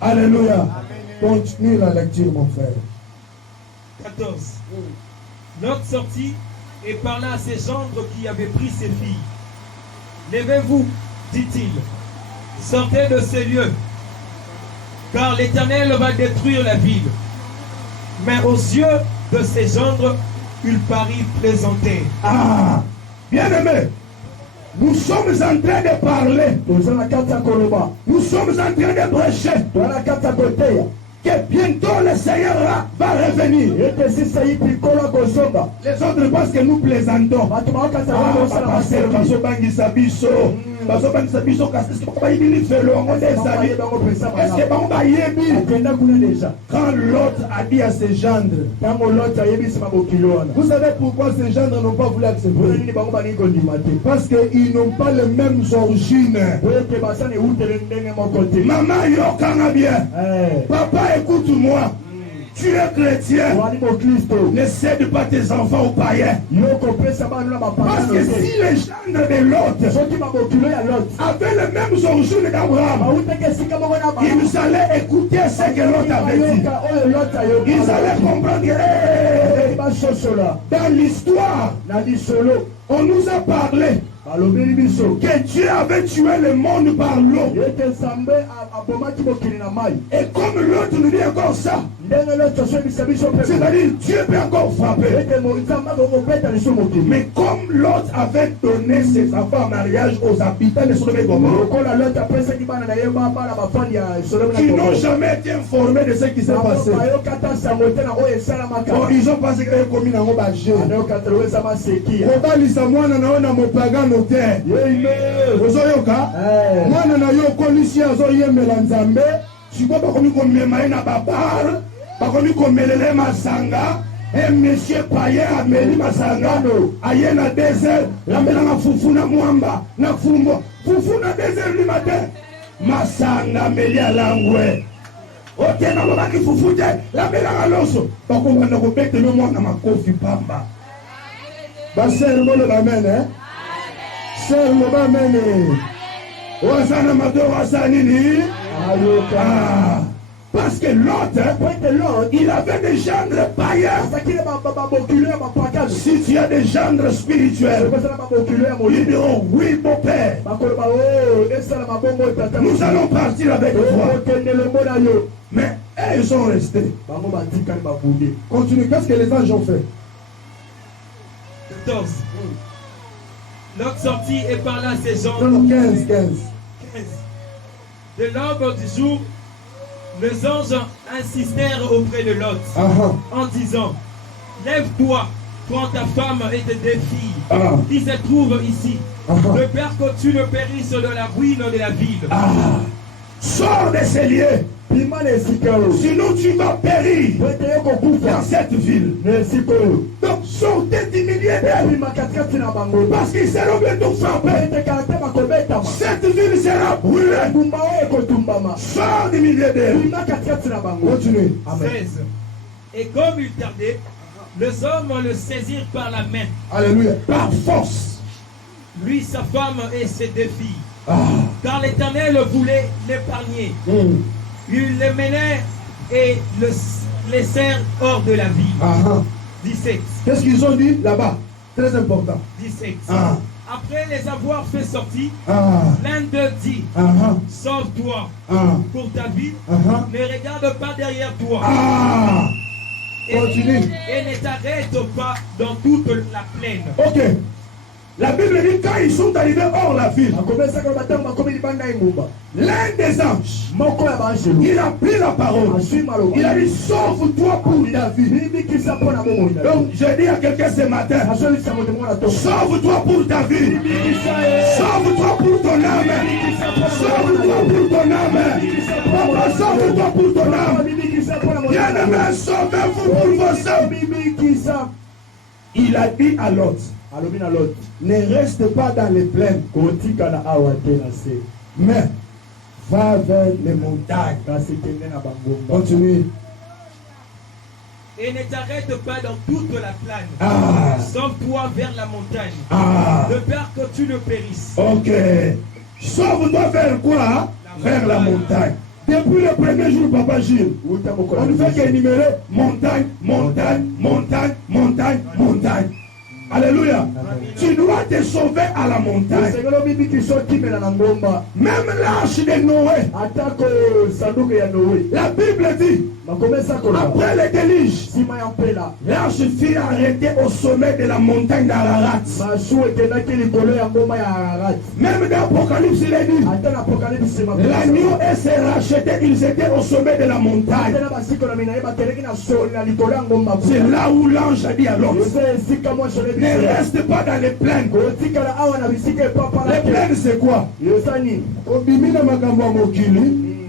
Alléluia. Continue la lecture, mon frère. 14. Lot sortit et parla à ses gendres qui avaient pris ses filles. Levez-vous, dit-il, sortez de ces lieux, car l'Éternel va détruire la ville. Mais aux yeux de ses gendres, il parut plaisanter. Ah, bien-aimé, nous sommes en train de parler. Nous sommes en train de prêcher que bientôt le Seigneur va revenir. Les autres pensent que nous plaisantons. Quand l'autre a dit à ses gendres, vous savez pourquoi ces gendres n'ont pas voulu accepter? Parce qu'ils n'ont pas les mêmes origines. Maman, yokanga bien. Papa, écoute-moi. Tu es chrétien. Ne cède pas tes enfants aux païens. Parce que si les gendres de l'autre avaient les mêmes origines d'Abraham, ils allaient écouter ce que l'autre avait dit. Ils allaient comprendre que dans l'histoire, on nous a parlé que Dieu avait tué le monde par l'eau. Et comme l'autre nous dit encore ça, c'est-à-dire Dieu peut encore frapper. Mais comme l'autre avait donné ses enfants en mariage aux habitants de Sodome et Gomorrhe, qui n'ont jamais été informés de ce qui s'est passé, ils ont pensé qu'ils avaient commis dans le bagé. Mwana na yo kolisi azo yemela nzambe siko bakomi komema na babar bakomi komelele masanga monsieur paye ameli masanga aye na désert lambela na fufu na mwamba na fumbo fufu na désert du matin masanga ameli alangwe otena babaki fufu te lambela na loso bakomanda kobetela mwana makofi pamba baser mole bamen Sœur Lobamene, Wasana Madorasanini, parce que l'autre, il avait des gendres païens. Si tu as des gendres spirituels, ils diront oui, mon père. Nous allons partir avec toi. Mais ils sont restés. Continue, qu'est-ce que les anges ont fait? 14. Lot sortit et parla à ses gens. 15. De l'aube du jour, les anges insistèrent auprès de Lot en disant: lève-toi, prends ta femme et tes deux filles qui se trouvent ici. De peur que tu ne périsses de la ruine de la ville. Sors de ces lieux. Sinon tu vas périr dans cette ville. Donc sortez du milieu d'elle. Parce qu'ils seront bientôt frappés. Cette ville sera brûlée. Sors du milieu d'elle. Continue. 16. Et comme il tardait, les hommes le saisirent par la main. Alléluia. Par force. Lui, sa femme et ses deux filles. Car l'Éternel voulait l'épargner. Il les menait et le laissèrent hors de la ville. 17. Qu'est-ce qu'ils ont dit là-bas? Très important. 17. Après les avoir fait sortir, l'un d'eux dit: sauve-toi pour ta vie, ne regarde pas derrière toi. Continue. Et ne t'arrête pas dans toute la plaine. Ok. La Bible dit quand ils sont arrivés hors la ville, l'un des anges, il a pris la parole. Il a dit: sauve-toi pour ta vie. Donc je dis à quelqu'un ce matin: sauve-toi pour ta vie. Sauve-toi pour ton âme. Sauve-toi pour ton âme. Papa, sauve-toi pour ton âme. Bien-aimé, sauvez-vous pour vos âmes. Il a dit à l'autre: ne reste pas dans les plaines, mais va vers les montagnes. Continue. Et ne t'arrête pas dans toute la plaine. Sauve-toi vers la montagne. De peur que tu ne périsses. Ok. Sauve-toi vers quoi? Vers la montagne. Depuis le premier jour, Papa Gilles, on ne fait qu'énumérer montagne, montagne, montagne, montagne, montagne. Alléluia. Tu dois te sauver à la montagne. Même l'arche de Noé. La Bible dit, après le déluge, l'arche fut arrêtée au sommet de la montagne d'Ararat. Même dans l'Apocalypse, il est dit, l'agneau et ses rachetés, ils étaient au sommet de la montagne. C'est là où l'ange a dit à l'autre, ne reste pas dans les plaines. Les plaines, c'est quoi?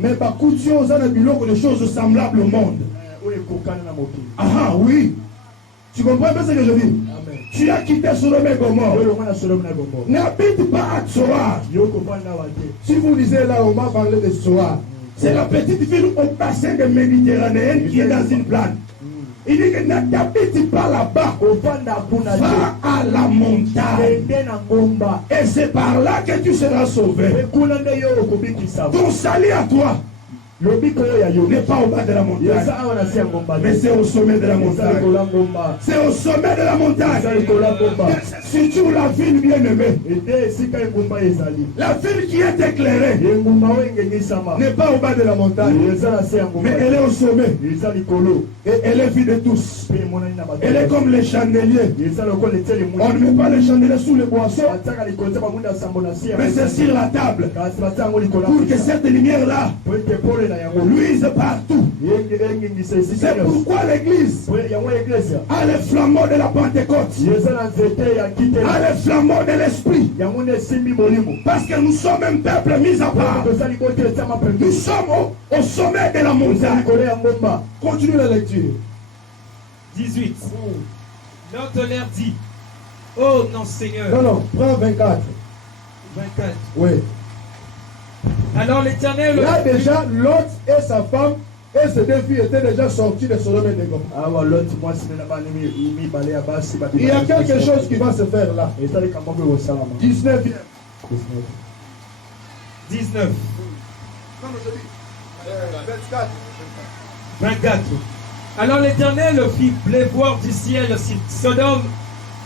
Mais par couture, on a des choses semblables au monde. Ah oui. Tu comprends bien ce que je dis? Tu as quitté Sodome et Gomorrhe. N'habite pas à Tsoar. Si vous lisez là, on va parler de Tsoar. C'est la petite ville au bassin de Méditerranée qui est dans une plane. Il dit que n'habite pas là-bas. Va à la montagne. Et c'est par là que tu seras sauvé. Ton salut à toi n'est pas au bas de la montagne, mais c'est au sommet de la montagne. C'est au sommet de la montagne. Si tu la ville bien-aimée, la ville qui est éclairée n'est pas au bas de la montagne, mais elle est au sommet. Et elle est vue de tous. Elle est comme les chandeliers. On ne met pas les chandeliers sous les boissons, mais c'est sur la table pour que cette lumière-là luise partout. C'est pourquoi l'église a le flambeau de la Pentecôte, a le flambeau de l'esprit, parce que nous sommes un peuple mis à part. Nous sommes au sommet de la montagne. Continue la lecture. 18. L'autre leur dit, oh non Seigneur. Non, prends 24. 24. Oui. Alors l'Éternel... Là déjà, Lot et sa femme et ses deux filles étaient déjà sortis de Sodome et Gomorrhe. Il y a quelque chose qui va se faire là. 19. 19. 24. Alors l'Éternel fit pleuvoir du ciel sur Sodome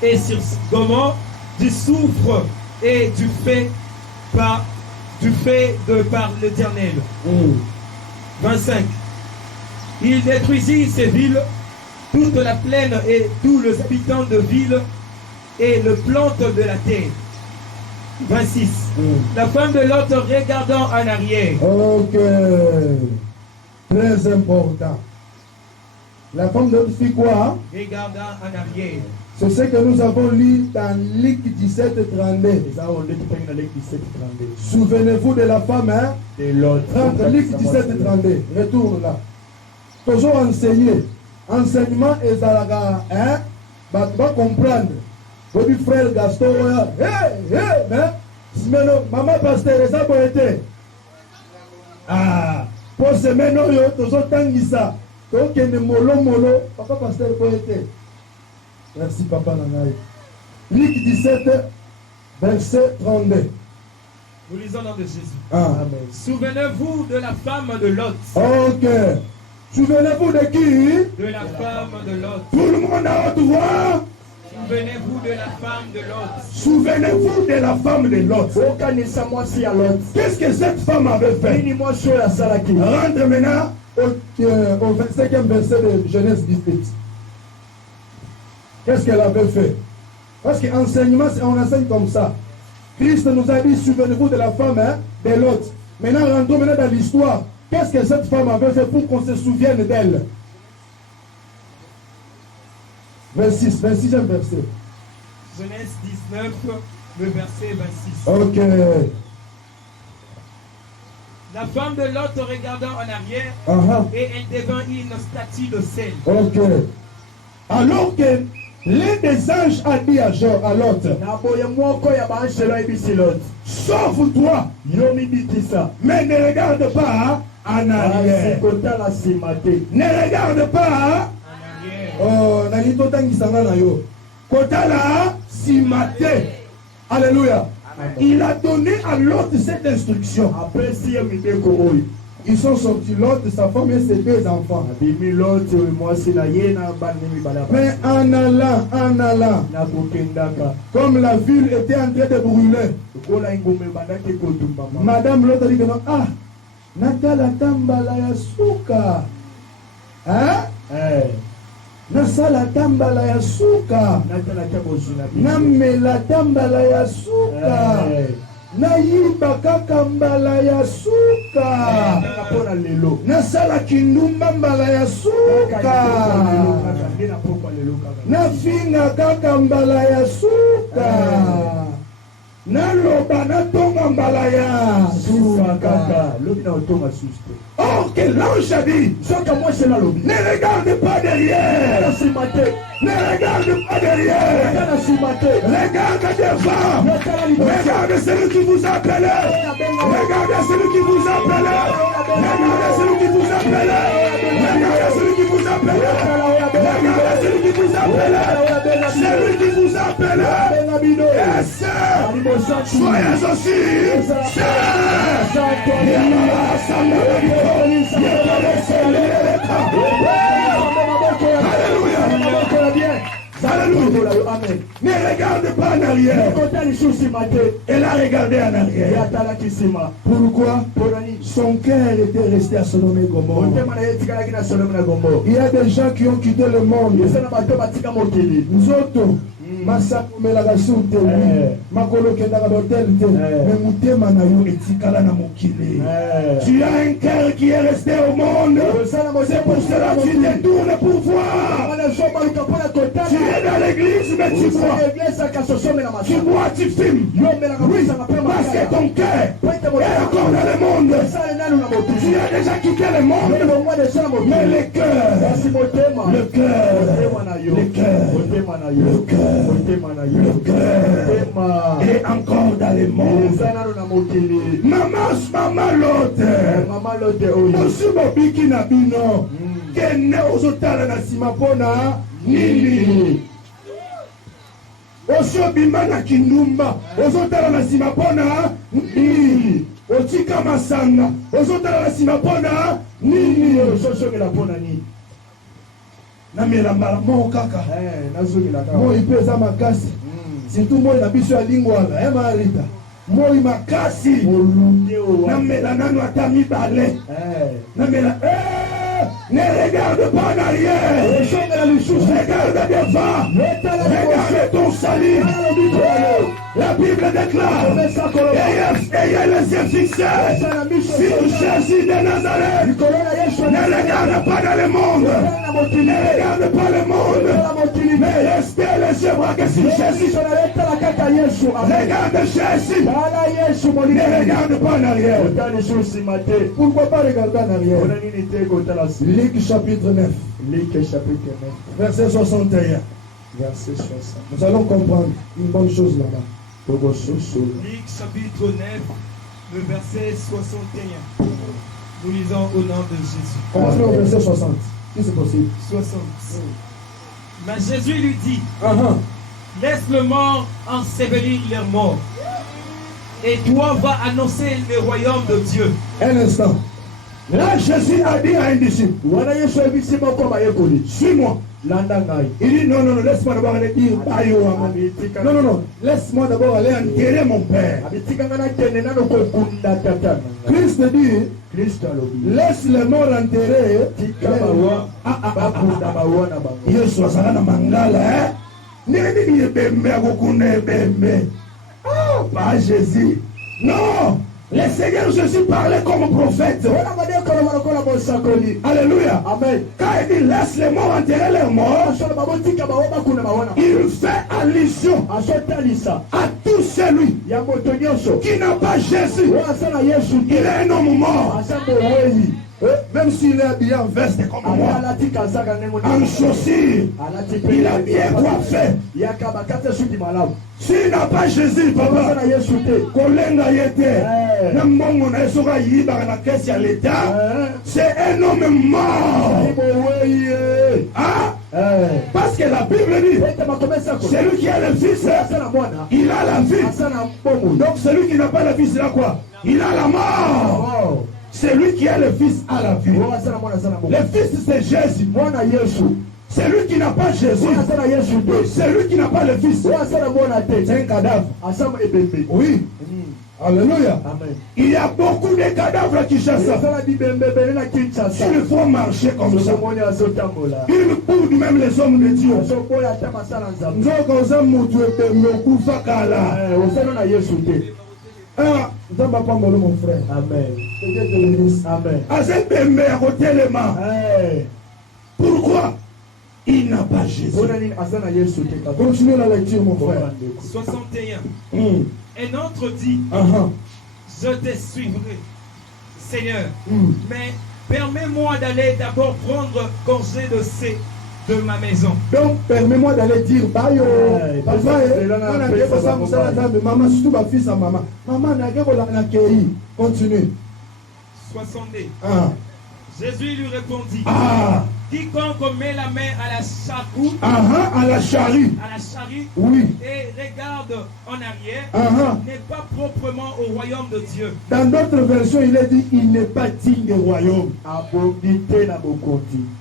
et sur Gomorrhe du soufre et du fait par l'Éternel. 25. Il détruisit ces villes, toute la plaine et tous les habitants de villes et le plante de la terre. 26. La femme de Lot regardant en arrière. Ok. Très important. La femme de Lot fit quoi? Regardant en arrière. C'est ce que nous avons lu dans Luc 17:32. Souvenez-vous de la femme, hein? Entre Luc 17:32. Retourne là. Toujours enseigner. Enseignement et Zalaga, hein? Va comprendre. Votre frère Gaston, maman pasteur, ça peut être. Ah, pour ce maintenant, toujours tangisa. Donc, il y a molo, papa pasteur peut être. Merci, papa Nanaï. Luc 17, verset 32. Nous lisons le nom de Jésus. Ah. Amen. Souvenez-vous de la femme de Lot. Ok. Souvenez-vous de qui? De la femme de Lot. Tout le monde a haute voix. Souvenez-vous de la femme de Lot. Souvenez-vous de la femme de Lot. Qu'est-ce que cette femme avait fait? Rentre maintenant au 25e verset de Genèse 18. Qu'est-ce qu'elle avait fait? Parce qu'enseignement, on enseigne comme ça. Christ nous a dit, souvenez-vous de la femme, hein, de Lot. Maintenant, rentrons maintenant dans l'histoire. Qu'est-ce que cette femme avait fait pour qu'on se souvienne d'elle? 26e verset. Genèse 19, le verset 26. Ok. La femme de Lot regardant en arrière, et elle devint une statue de sel. Ok. Alors que l'un des anges a dit à Lot, sauve-toi, mais ne regarde pas en arrière. Ne regarde pas en arrière. Kotala simate. Alléluia. Il a donné à Lot cette instruction. Ils sont sortis, l'autre, sa femme et ses 2 enfants. Mais en allant, comme la ville était en train de brûler, madame l'autre dit que non, ah, Natala Tambala Yasuka. Hein? Nasala Tambala Yasuka. Namela Tambala Yasuka. Nayiba kaka mbala ya suka. Nasala kindumba mbala ya suka. Nafinga kaka mbala ya suka. Naloba natonga mbala ya suka. Oh, que l'ange a dit, ne regarde pas derrière. Ne regarde pas derrière. Regarde devant. Regardez celui qui vous appelle. Regardez celui qui vous appelle. Regardez celui qui vous appelle. Regardez celui qui vous appelle. Regardez celui qui vous appelle. Celui qui vous appelle. Yes. Soyez aussi. Alléluia. Amen. Ne regarde pas en arrière. Elle a regardé en arrière. Pourquoi? Son cœur était resté à Sodome et Gomorrhe. Il y a des gens qui ont quitté le monde. Nous autres, Masako melaka soute makolo kendaka d'hôtel te mais mutema na yo etikala na mokili. Tu as un cœur qui est resté au monde. C'est pour cela que tu détournes pour voir. Tu es dans l'église mais tu vois. Tu vois, tu filmes. Oui, parce que ton cœur est encore dans le monde. Tu as déjà quitté le monde. Mais le cœur est encore dans le monde. Maman l'autre. Aussi bobiki na bino. Kene ozotala na sima pona nini. Aussi obima na kindumba. Ozotala na sima pona nini. Otika masanga. Ozotala na sima pona nini. Ososongela pona nini. Namela mo kaka. Mo ipeza makasi. Surtout moi na biso ya lingwala. Marita. Moi makasi. Namela nanu ata mibale. Namela ne regarde pas en arrière. Regarde devant. Regarde ton salut. La Bible déclare. Ayez les yeux fixés sur Jésus de Nazareth. Ne regarde pas dans le monde. Ne regarde pas le monde. Mais restez les yeux braqués sur Jésus. Regarde Jésus. Ne regarde pas en arrière. Pourquoi pas regarder en arrière? Luc chapitre 9. Verset 61. Nous allons comprendre une bonne chose là-bas. Luc chapitre 9, le verset 61. Nous lisons au nom de Jésus. Commençons au verset 60. Si c'est possible. 60. Mais Jésus lui dit, laisse le mort ensevelir leurs morts. Et toi va annoncer le royaume de Dieu. Un instant. Là, Jésus a dit à un disciple, suis-moi. Il dit, non, laisse-moi d'abord aller dire, non, laisse-moi d'abord aller enterrer mon père. Christ dit, laisse les morts enterrer. Yesu asala na mangala, nini yebembe akokuna ebembe. Ah, pas Jésus. Non. Le Seigneur Jésus parlait comme prophète. Alléluia. Amen. Quand il dit laisse les morts enterrer leurs morts, il fait allusion à tout celui qui n'a pas Jésus. Il est un homme mort. Même s'il est habillé en veste comme moi, en chaussures, il a bien coiffé. S'il n'a pas Jésus, papa, c'est un homme mort. Parce que la Bible dit, celui qui a le Fils, il a la vie. Donc celui qui n'a pas le Fils, il a quoi? Il a la mort. Celui qui a le Fils a la vie. Le Fils, c'est Jésus. Celui qui n'a pas Jésus, celui qui n'a pas le Fils, c'est un cadavre. Oui. Alléluia. Amen. Il y a beaucoup de cadavres qui chassent. Ils font marcher comme ça. Ils boudent même les hommes de Dieu. Ah, mon frère. Amen. Pourquoi? Il n'a pas Jésus. Continuez la lecture, mon frère. 61. Un autre dit, je te suivrai, Seigneur, mais permets-moi d'aller d'abord prendre congé de ma maison. Donc, permets-moi d'aller dire, Bayo, papa, maman, surtout ma fils à maman. Maman, continue. 62. Jésus lui répondit, Ah. quiconque met la main à la charrue, à la charrue, oui, et regarde en arrière, n'est pas proprement au royaume de Dieu. Dans d'autres versions, il est dit, il n'est pas digne du royaume.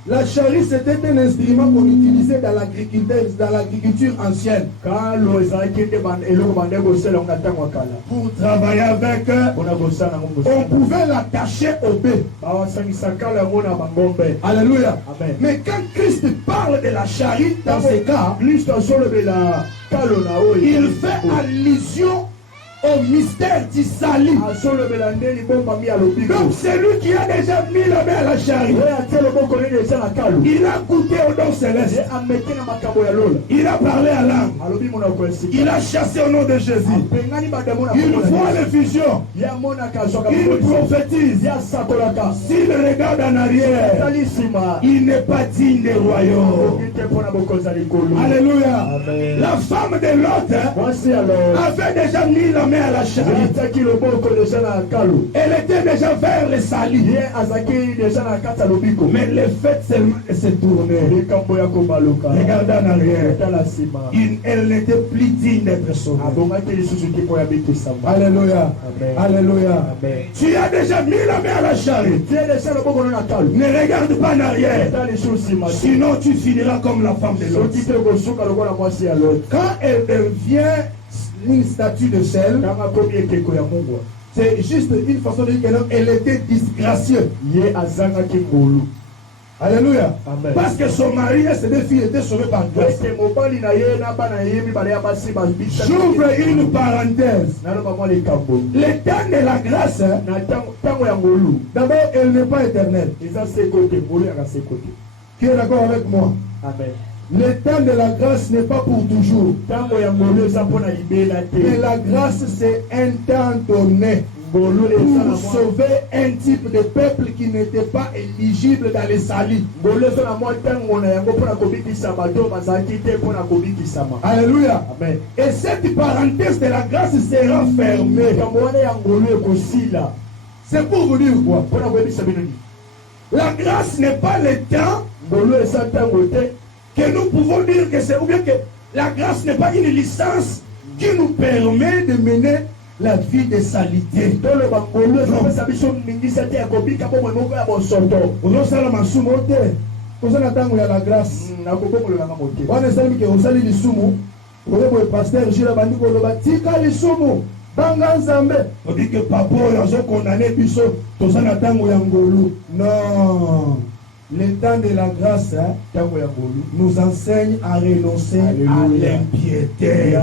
La charrue, c'était un instrument qu'on utilisait dans l'agriculture ancienne. Pour travailler avec eux, on pouvait l'attacher au bœuf. Alléluia. Amen. Mais quand Christ parle de la charrue, dans ce cas, il fait allusion au mystère du salut. Donc celui qui a déjà mis la main à la charrue, il a goûté au don céleste. Il a parlé à l'âme. Il a chassé au nom de Jésus. Il voit les visions. Il prophétise. S'il regarde en arrière, il n'est pas digne du royaume. Alléluia. Amen. La femme de l'autre avait déjà mis la main à la charrue. Elle était déjà vers le salut. Mais le fait seulement de se tourner, regardez en arrière, elle n'était plus digne d'être sauvée. Alléluia. Alléluia. Tu as déjà mis la main à la charrue. Ne regarde pas en arrière. Sinon tu finiras comme la femme de l'autre. Quand elle devient une statue de sel, c'est juste une façon de dire qu'elle était disgracieuse. Alléluia. Amen. Parce que son mari et ses deux filles étaient sauvés par grâce. J'ouvre une parenthèse. Le temps de la grâce, d'abord, elle n'est pas éternelle. Qui est d'accord avec moi? Amen. Le temps de la grâce n'est pas pour toujours. Mais la grâce, c'est un temps donné pour sauver un type de peuple qui n'était pas éligible dans les salis. Alléluia. Amen. Et cette parenthèse de la grâce sera fermée. C'est pour vous dire quoi? La grâce n'est pas le temps que nous pouvons dire que c'est, ou bien que la grâce n'est pas une licence qui nous permet de mener la vie de salité. La grâce. Non. Le temps de la grâce nous enseigne à renoncer à l'impiété.